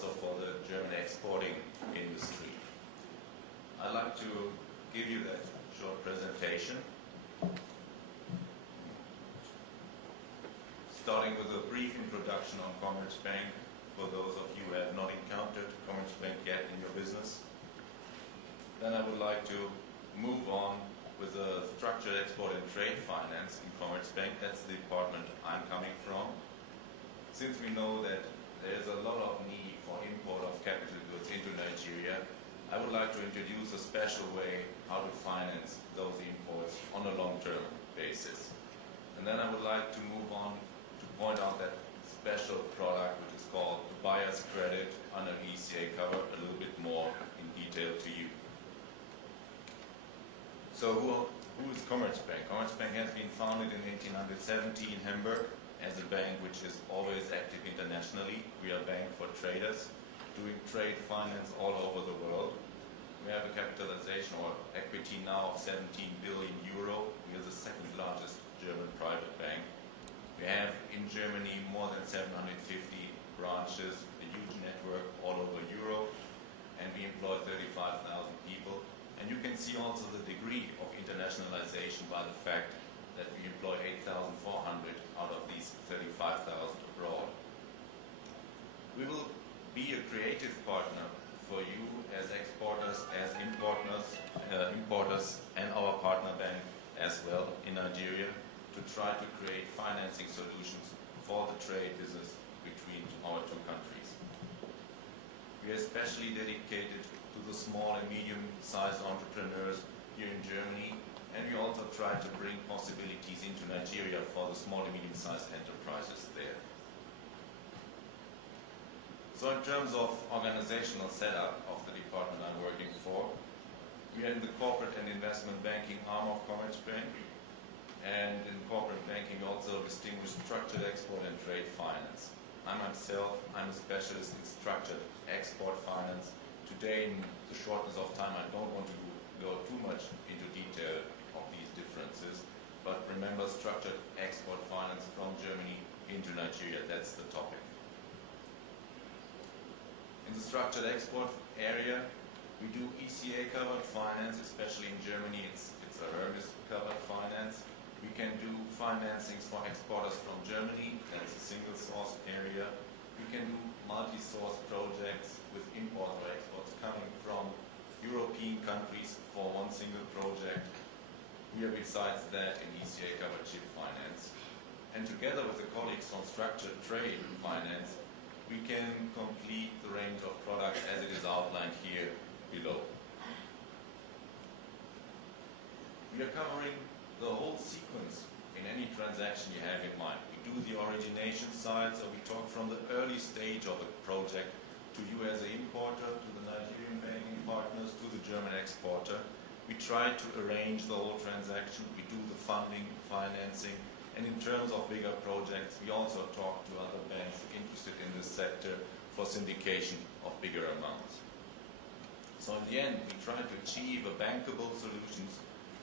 also for the German exporting industry. I'd like to give you that short presentation, starting with a brief introduction on Commerzbank for those of you who have not encountered Commerzbank yet in your business. Then I would like to move on with the structured export and trade finance in Commerzbank. That's the department I'm coming from. Since we know that there's a lot of need for import of capital goods into Nigeria, I would like to introduce a special way how to finance those imports on a long-term basis. And then I would like to move on to point out that special product which is called the buyer's credit under ECA cover a little bit more in detail to you. So who is Commerzbank? Commerzbank has been founded in 1870 in Hamburg as a bank which is always active internationally. We are a bank for traders, doing trade finance all over the world. We have a capitalization or equity now of 17 billion euro. We are the second largest German private bank. We have in Germany more than 750 branches, a huge network all over Europe, and we employ 35,000 people. And you can see also the degree of internationalization by the fact that we employ 8,400 out of these 35,000 abroad. We will be a creative partner for you as exporters, as importers, and our partner bank as well in Nigeria to try to create financing solutions for the trade business between our two countries. We are especially dedicated to the small and medium-sized entrepreneurs here in Germany, and we also try to bring possibilities into Nigeria for the small and medium-sized enterprises there. So in terms of organizational setup of the department I'm working for, we are in the corporate and investment banking arm of Commerzbank, and in corporate banking we also distinguish structured export and trade finance. I'm a specialist in structured export finance. Today, in the shortness of time, I don't want to go too much into detail of these differences, but remember structured export finance from Germany into Nigeria, that's the topic. In the structured export area, we do ECA covered finance, especially in Germany it's a Hermes covered finance. We can do financings for exporters from Germany, that's a single source area. We can do multi-source projects with imports or exports coming from European countries for one single project. We are besides that in ECA covered chip finance. And together with the colleagues from structured trade finance, we can complete the range of products as it is outlined here below. We are covering the whole sequence in any transaction you have in mind. We do the origination side, so we talk from the early stage of a project to you as an importer, to the Nigerian banking partners, to the German exporter. We try to arrange the whole transaction. We do the funding, financing, and in terms of bigger projects, we also talk to other banks interested in this sector for syndication of bigger amounts. So in the end, we try to achieve a bankable solutions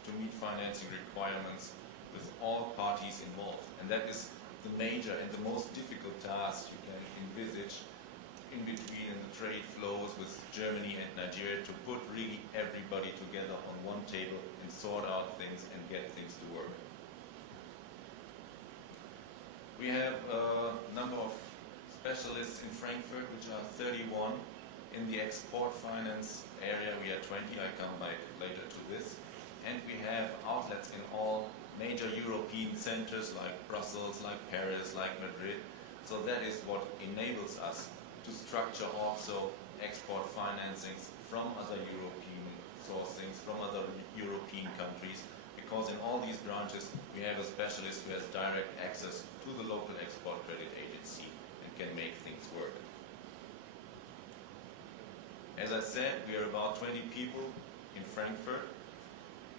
to meet financing requirements with all parties involved. And that is the major and the most difficult task you can envisage in between the trade flows with Germany and Nigeria, to put really everybody together on one table and sort out things and get things to work. We have a number of specialists in Frankfurt, which are 31. In the export finance area, we are 20. I come back later to this. And we have outlets in all major European centers like Brussels, like Paris, like Madrid. So that is what enables us to structure also export financings from other European sourcings, from other European countries, because in all these branches we have a specialist who has direct access to the local export credit agency and can make things work. As I said, we are about 20 people in Frankfurt.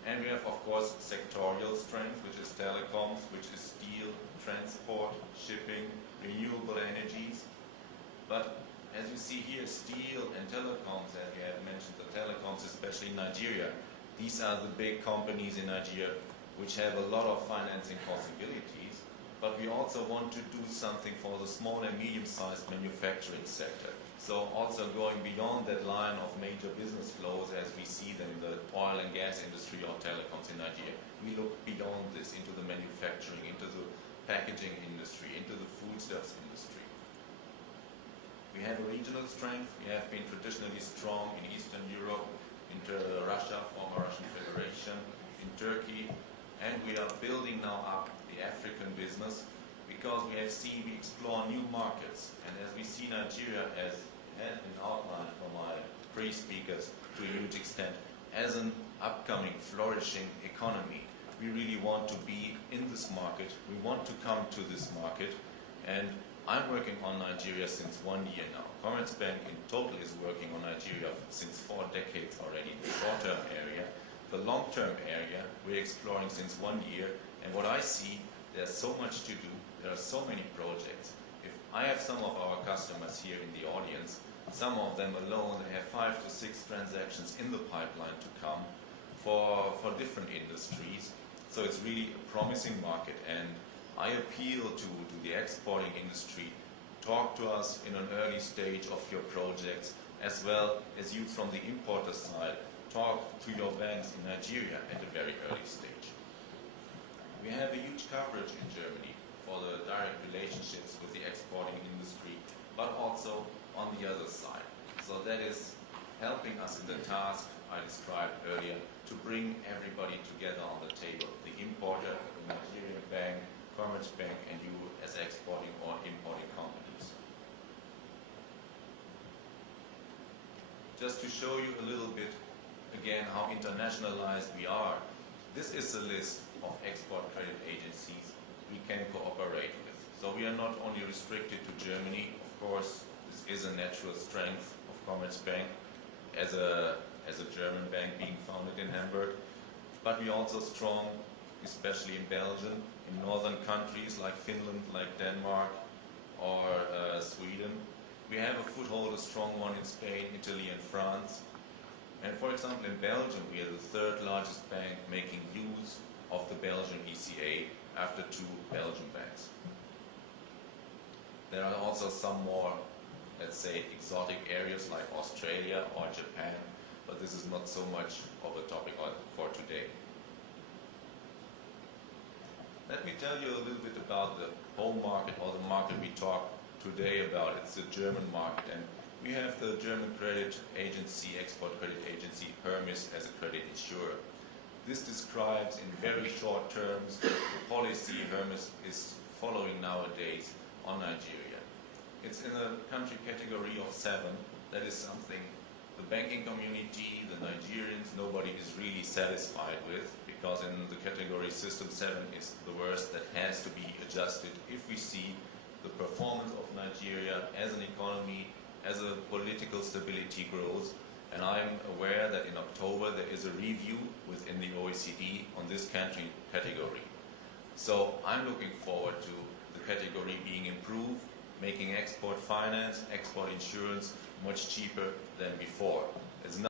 And we have, of course, sectorial strength, which is telecoms, which is steel, transport, shipping, renewable energies. But as you see here, steel and telecoms, as you have mentioned, the telecoms, especially in Nigeria, these are the big companies in Nigeria which have a lot of financing possibilities. but we also want to do something for the small and medium-sized manufacturing sector. So also going beyond that line of major business flows as we see them in the oil and gas industry or telecoms in Nigeria. We look beyond this into the manufacturing, into the packaging industry, into the foodstuffs industry. We have a regional strength. We have been traditionally strong in Eastern Europe, into Russia, former Russian Federation, in Turkey, and we are building now up the African business because we explore new markets. And as we see Nigeria, as has been outlined from my pre-speakers to a huge extent, as an upcoming, flourishing economy, we really want to be in this market. We want to come to this market. And I'm working on Nigeria since 1 year now. Commerzbank in total is working on Nigeria since 4 decades already, the short-term area. The long-term area we're exploring since 1 year. And what I see, there's so much to do. There are so many projects. If I have some of our customers here in the audience, some of them alone, they have 5 to 6 transactions in the pipeline to come for different industries. So it's really a promising market, and I appeal to the exporting industry. Talk to us in an early stage of your projects, as well as you from the importer side. Talk to your banks in Nigeria at a very early stage. We have a huge coverage in Germany for the direct relationships with the exporting industry, but also on the other side. So that is helping us in the task I described earlier to bring everybody together on the table. The importer, the Nigerian bank, Commerzbank, and you as exporting or importing companies. Just to show you a little bit, again, how internationalized we are, this is a list of export credit agencies we can cooperate with. So we are not only restricted to Germany. Of course, this is a natural strength of Commerzbank as a German bank being founded in Hamburg. But we're also strong, especially in Belgium, in northern countries like Finland, like Denmark, or Sweden. We have a foothold, a strong one in Spain, Italy, and France. And for example, in Belgium, we are the 3rd largest bank making use of the Belgian ECA after 2 Belgian banks. There are also some more, let's say, exotic areas like Australia or Japan, but this is not so much of a topic for today. Let me tell you a little bit about the home market, or the market we talk today about. It's the German market, and we have the German credit agency, export credit agency, Hermes, as a credit insurer. This describes in very short terms the policy Hermes is following nowadays on Nigeria. It's in a country category of 7. That is something the banking community, the Nigerians, nobody is really satisfied with, because in the category system 7 is the worst that has to be adjusted if we see the performance of Nigeria as an economy, as a political stability grows. And I'm aware that in October there is a review within the OECD on this country category. So I'm looking forward to the category being improved, making export finance, export insurance much cheaper than before.